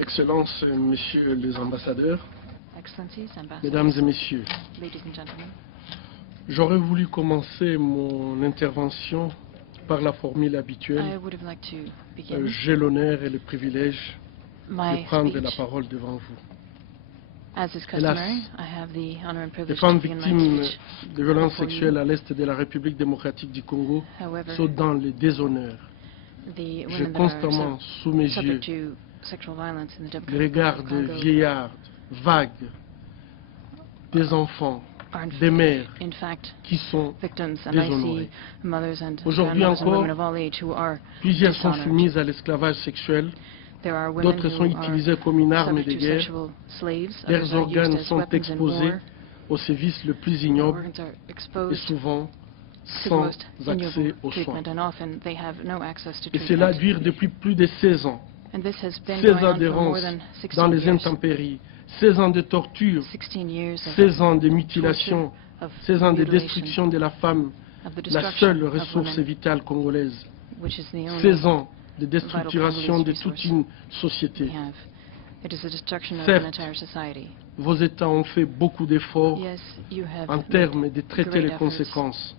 Excellences, Messieurs les ambassadeurs, Excellencies, Mesdames et Ambassadors, Messieurs, ladies and gentlemen, j'aurais voulu commencer mon intervention par la formule I habituelle. would have liked to begin J'ai l'honneur et le privilège my de prendre la speech. parole devant vous. As is Hélas, customary, I have the honor and Les privilege femmes to begin my victimes speech. de violences before you. sexuelles à l'est de la République démocratique du Congo However, sont dans le déshonneur. the J'ai women that constamment are sous mes yeux subject to sexual violence in the le Democratic regard Republic de of Congo vieillards, vagues, des enfants, are des mères in fact qui sont victims, and I déshonorées. see mothers and Aujourd'hui grandmothers and encore, women of all age who are Plusieurs sont dishonored. soumises à l'esclavage sexuel, There are women d'autres sont who are utilisées comme une arme de subject to guerre, sexual slaves, leurs others are used organes as sont weapons in exposés war, aux sévices le plus their ignobles organs are et exposed souvent to the sans most accès ignoble aux soins. treatment, and often they have no access to Et cela treatment. dure depuis plus de 16 ans. And this has been 16 going ans on for more d'errance than 16 dans les years. intempéries, 16 ans de torture, 16 years of 16 ans de mutilation, of 16 ans de mutilation, destruction de la femme, of the la destruction seule of ressource women, vitale congolaise. which is the only 16 ans de déstructuration de toute une we société. have. It is the destruction of Certes, an entire society. Vos États ont fait beaucoup d'efforts Yes, you have en made termes de traiter great les efforts conséquences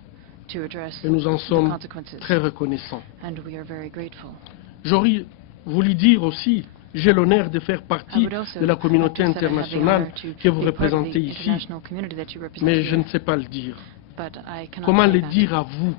to address et nous en the sommes consequences, très reconnaissants. and we are very grateful. J'aurais voulu dire aussi, j'ai l'honneur de faire I partie would also de la communauté like to say I have the internationale honor to que vous be part of the représentez ici, international community that you represent mais je here, ne sais pas le dire. but I cannot Comment say le that. dire à vous,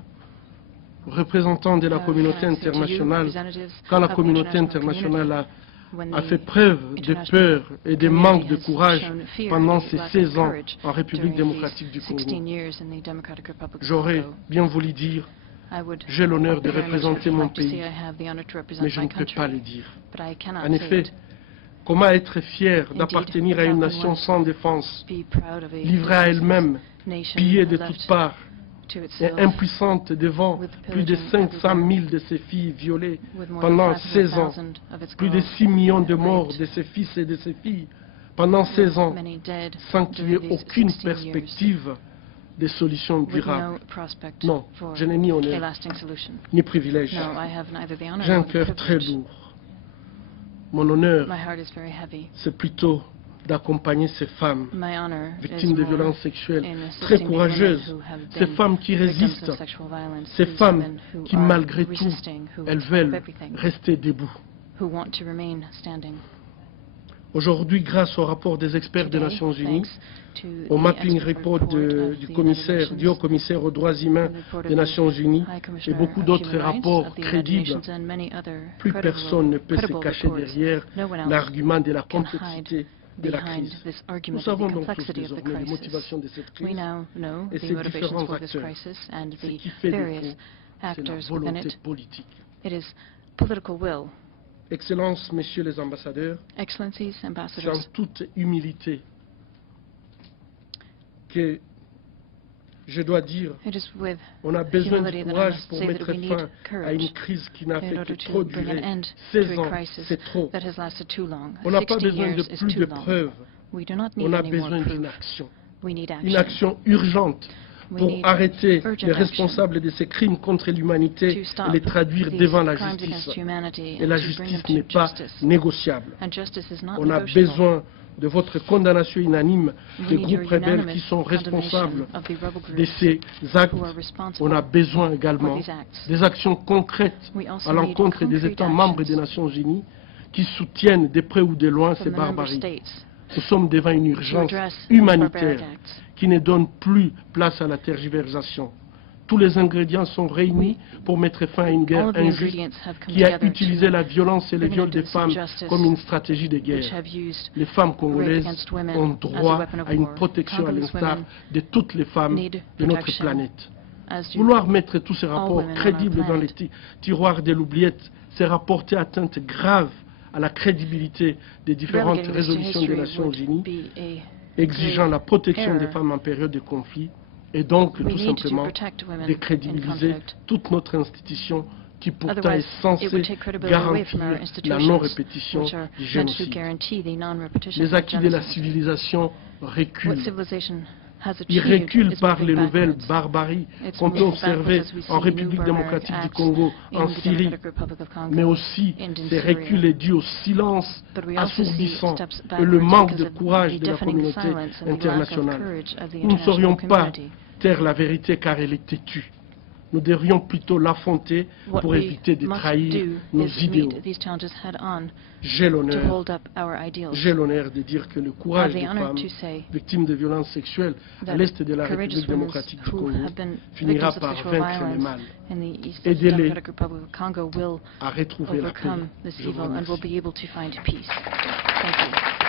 représentants de la How communauté can I say to you, internationale, representatives quand la of the communauté international internationale when a the fait preuve de international peur et de community manque de has courage shown fear pendant and ces lack of 16 ans courage en République during démocratique du these Congo? 16 years in the Democratic Republic of J'aurais Congo. bien voulu dire, I would j'ai l'honneur de very much représenter mon like to say pays, I have the honor to represent mais je my ne peux pas le country, dire. but I cannot En say effet, it. comment être fier d'appartenir à une nation sans défense, Be proud of a livrée à elle-même, nation pillée de left toutes parts, to et itself, impuissante devant with plus de pillaging 500 000 everywhere, de ses filles violées with more pendant than 16 ans, 500,000 of its plus de girls 6 millions de morts raped, de ses fils et de ses filles pendant 16 ans, many dead sans qu'il y ait during these aucune 16 years, perspective de solution with durable. no prospect Non, for je n'ai ni a honneur, lasting solution. ni privilège. No, I have neither the honor J'ai un nor the cœur très privilege. lourd. Mon honneur, My heart is very heavy. c'est plutôt d'accompagner ces femmes My honor victimes is de more violences sexuelles, in très assisting the women courageuses, who have ces been femmes qui victims résistent, of sexual violence, ces these femmes women who qui are malgré tout, resisting, who elles have veulent everything, rester debout. who want to remain standing. Aujourd'hui, grâce au rapport des experts des Today, Nations Unies, thanks to au the mapping expert report report of du the United commissaire, Nations, du haut-commissaire aux droits humains the report of des the Nations Unies High et Commissioner beaucoup of d'autres Human Rights rapports of the United crédibles, Nations and many other plus credible- personne ne peut se credible cacher reports. derrière No one else l'argument de la can hide complexité de la behind crise. this Nous argument of savons the donc tous complexity of the désormais les crisis. motivations de cette We crise now know et the ses motivations différents for this acteurs. crisis and Ce the qui fait various défaut, c'est la actors within volonté it. politique. It is political will. Excellences, Messieurs les ambassadeurs, Excellencies, c'est en ambassadors, toute humilité que je dois dire, it is with on a besoin de humility that I courage must pour say that mettre we need fin à courage une crise qui n'a in fait que order trop to bring an durer. end to 16 a ans, crisis c'est trop. that has lasted too long. On n'a pas 60 besoin de years is plus too de long. preuves, We do not on need a any more besoin d'une proof. action. We need Une action. action urgente We pour need arrêter urgent les action responsables de ces crimes contre l'humanité to et stop les traduire these devant la crimes justice. against humanity Et la and to bring them justice n'est to pas justice. négociable. And justice is not On a negotiable. besoin de votre condamnation unanime We des need your groupes rebelles unanimous qui sont responsables condemnation of the rebel de groups ces actes. who are On responsible a besoin for également these acts. des actions concrètes We also à l'encontre need des concrete États membres actions des Nations Unies qui soutiennent de près ou de loin ces from the member barbaries. states Nous sommes devant une to urgence address these barbaric humanitaire acts. qui ne donne plus place à la tergiversation. Tous les ingrédients sont réunis pour mettre fin à une All guerre of the injuste ingredients have come qui a together utilisé to la violence et le bring viol an end to des this femmes injustice comme une stratégie de which guerre. have used Les femmes rape congolaises against women ont as a droit weapon of à une war. protection à Congolese l'instar women de toutes les femmes need de notre protection planète. as do Vouloir mettre tous ces all rapports women on our crédibles dans les planet. tiroirs de l'oubliette, c'est rapporter atteinte grave à la crédibilité des différentes Relegating this to résolutions des history Nations would Unies, be a exigeant la protection error. des femmes en période de conflit, et donc We tout need to simplement protect women in décrédibiliser conflict. toute notre institution qui pourtant Otherwise, est it censée would take credibility away from our garantir la institutions, non-répétition which are du meant to génocide. guarantee the non-repetition Les of acquis de la genocide. civilisation What reculent. civilization has Il achieved recule is par les moving nouvelles backwards. barbaries It's qu'on peut moving observer backwards as we see en new République barbaric démocratique du acts Congo, in en the Syrie, Democratic Republic of Congo mais aussi and in ces Syria. reculs est dû au silence But we also see assourdissant steps et le backwards manque because de of courage the de la deafening communauté silence and the lack of internationale. courage of the Nous ne saurions international pas community. taire la vérité car elle est têtue. Nous devrions plutôt l'affronter What pour we éviter de must trahir do nos is idéaux. meet these challenges head on J'ai to l'honneur hold up our ideals. J'ai l'honneur de dire que le I have courage the des honor femmes to say victimes de violences sexuelles à that l'est de la courageous République women démocratique du who Congo have been finira victims of par sexual vaincre le violence mal in the East Aidez-les Democratic Republic of Congo will à retrouver la paix. overcome this Je vous evil and will remercie. be able to find peace. Thank you.